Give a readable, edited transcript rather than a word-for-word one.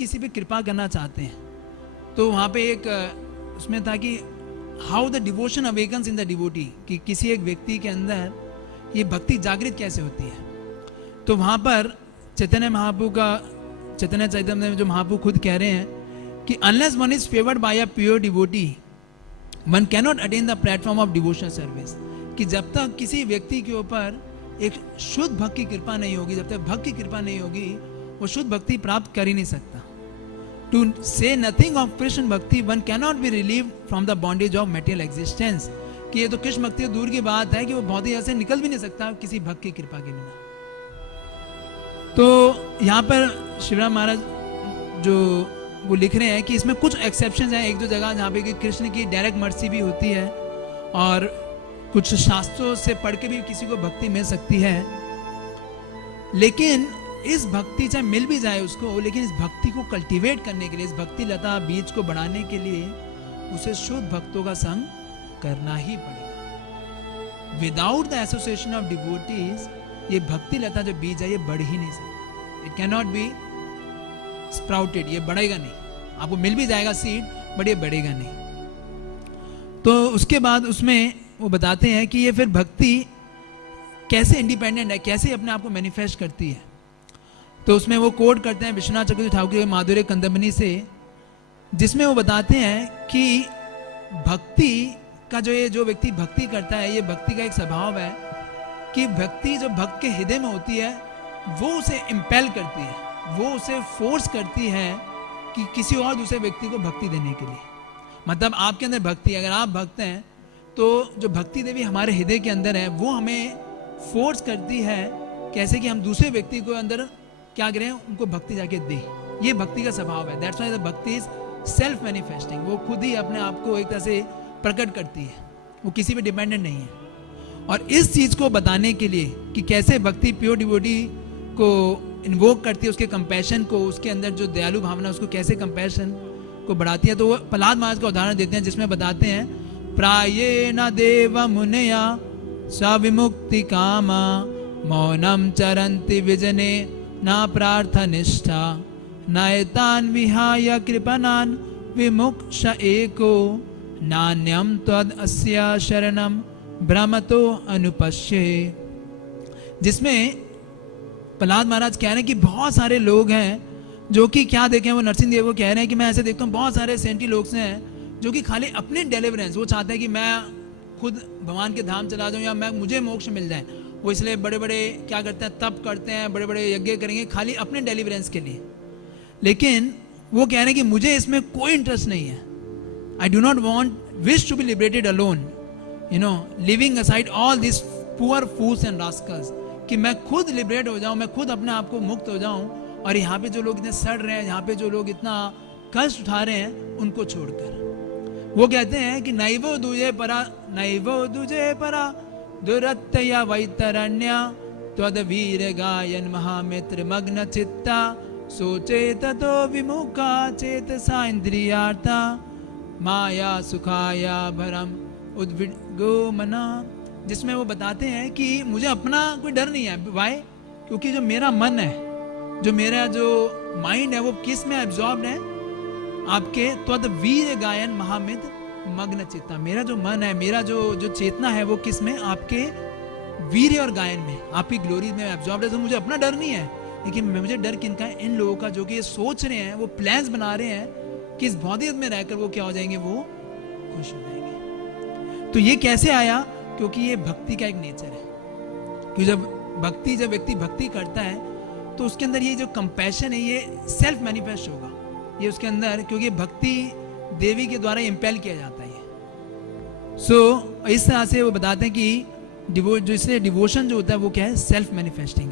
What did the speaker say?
किसी पे कृपा करना चाहते हैं, तो वहाँ पे एक उसमें था कि how the devotion awakens in the devotee, कि किसी एक व्यक्ति के अंदर ये भक्ति जागृत कैसे होती है। तो वहाँ पर चैतन्य महाप्रभु का, चैतन्य चैतन्य में जो महाप्रभु खुद कह रहे हैं कि unless one is favoured by a pure devotee one cannot attain the platform of devotional service, कि जब तक किसी व्यक्ति के ऊपर एक शुद्ध भक्त की कृपा नहीं होगी, जब तक भक्त की कृपा नहीं होगी, वो शुद्ध भक्ति प्राप्त कर ही नहीं सकता। टू से नथिंग ऑफ कृष्ण भक्ति one cannot be relieve from the bondage of material existence, कि ये तो कृष्ण भक्ति दूर की बात है कि वो बहुत ही ऐसे निकल भी नहीं सकता किसी भक्त की कृपा के बिना। तो यहाँ पर शिवराम महाराज जो वो लिख रहे हैं कि इसमें कुछ एक्सेप्शंस हैं, एक दो जगह जहाँ पे कि कृष्ण की डायरेक्ट मर्सी भी होती है और कुछ शास्त्रों से पढ़ के भी किसी को भक्ति मिल सकती है, लेकिन इस भक्ति चाहे मिल भी जाए उसको, लेकिन इस भक्ति को कल्टीवेट करने के लिए, इस भक्ति लता बीज को बढ़ाने के लिए उसे शुद्ध भक्तों का संग करना ही पड़ेगा। Without the association of devotees ये भक्ति लता जो बीज है ये बढ़ ही नहीं सकता। It can not be sprouted, ये बढ़ेगा नहीं। आपको मिल भी जाएगा सीड, बट ये बढ़ेगा नहीं। तो उसके बाद उसमें वो बताते हैं कि ये फिर भक्ति कैसे इंडिपेंडेंट है, कैसे अपने आप को मैनिफेस्ट करती है। तो उसमें वो कोट करते हैं विश्वनाथ चक्रवर्ती ठाकुर के माधुर्य कंदमनी से, जिसमें वो बताते हैं कि भक्ति का जो व्यक्ति भक्ति करता है, ये भक्ति का एक स्वभाव है कि भक्ति जो भक्त के हृदय में होती है वो उसे इम्पेल करती है, वो उसे फोर्स करती है कि किसी और दूसरे व्यक्ति को भक्ति देने के लिए। मतलब आपके अंदर भक्ति, अगर आप भक्त हैं तो जो भक्ति देवी हमारे हृदय के अंदर है वो हमें फोर्स करती है कैसे कि हम दूसरे व्यक्ति को अंदर क्या करें, उनको भक्ति जाके दें। ये भक्ति का स्वभाव है। दैट्स व्हाई द भक्ति इज सेल्फ मैनिफेस्टिंग, वो खुद ही अपने आप को एक तरह से प्रकट करती है, वो किसी पे डिपेंडेंट नहीं है। और इस चीज को बताने के लिए कि कैसे भक्ति प्योर डिवोटी को इन्वोक करती है, उसके कंपैशन को, उसके अंदर जो दयालु भावना उसको कैसे कंपैशन को बढ़ाती है। तो वो प्रहलाद महाराज का उदाहरण देते हैं जिसमें बताते हैं प्रायेण देव मुनया सविमुक्ति कामा मौनम चरन्ति विजने न प्रार्थनिष्ठा नयतान विहाय कृपणान विमुक्ष एको नान्यम त्वद अस्या शरणम भ्रमतो अनुपश्ये। जिसमें प्रहलाद महाराज कह रहे हैं कि बहुत सारे लोग हैं जो कि क्या देखें, वो नरसिंह देव को कह रहे हैं कि मैं ऐसे देखता हूँ बहुत सारे सेंटी लोग हैं जो कि खाली अपने डेलिवरेंस, वो चाहते हैं कि मैं खुद भगवान के धाम चला जाऊँ या मैं मुझे मोक्ष मिल जाए, वो इसलिए बड़े बड़े क्या करते हैं, तप करते हैं, बड़े बड़े यज्ञ करेंगे खाली अपने डेलिवरेंस के लिए। लेकिन वो कह रहे हैं कि मुझे इसमें कोई इंटरेस्ट नहीं है। I do not want wish to be liberated alone, living aside all this poor fools and rascals, कि मैं खुद लिबरेट हो जाऊं, मैं खुद अपने आप को मुक्त हो जाऊं, और यहाँ पे जो लोग इतने सड़ रहे हैं, यहाँ पे जो लोग इतना कष्ट उठा रहे हैं, उनको छोड़कर। वो कहते हैं कि नैवो दुजे परा दुरत्तया वैतरण्या त्वद वीर गायन महामित्र मग्न चित्ता सोचेत तो विमुखा चेतसा इंद्रियार्था माया सुखाया भरम उद्विग्गो मना। जिसमें वो बताते हैं कि मुझे अपना कोई डर नहीं है। वाई? क्योंकि जो मेरा मन है, जो मेरा जो माइंड है, वो किस में एब्जॉर्ब्ड है? आपके त्वद वीर गायन महामिद मग्न चित्ता। मेरा जो मन है, मेरा जो चेतना है, वो किस में? आपके वीर और गायन में, आपकी ग्लोरी में एब्जॉर्ब्ड है। तो मुझे अपना डर नहीं है, लेकिन मुझे डर किनका है? इन लोगों का जो कि ये सोच रहे हैं, वो प्लान्स बना रहे हैं कि इस भौतिक में रहकर वो क्या हो जाएंगे, वो खुश हो जाएंगे। तो ये कैसे आया? क्योंकि ये भक्ति का एक नेचर है। क्योंकि जब व्यक्ति भक्ति करता है तो उसके अंदर ये जो कंपैशन है, ये सेल्फ मैनिफेस्ट होगा ये उसके अंदर, क्योंकि भक्ति देवी के द्वारा इंपेल किया जाता है। सो इस तरह से वो बताते हैं कि जो इससे डिवोशन जो होता है वो क्या है? Self manifesting.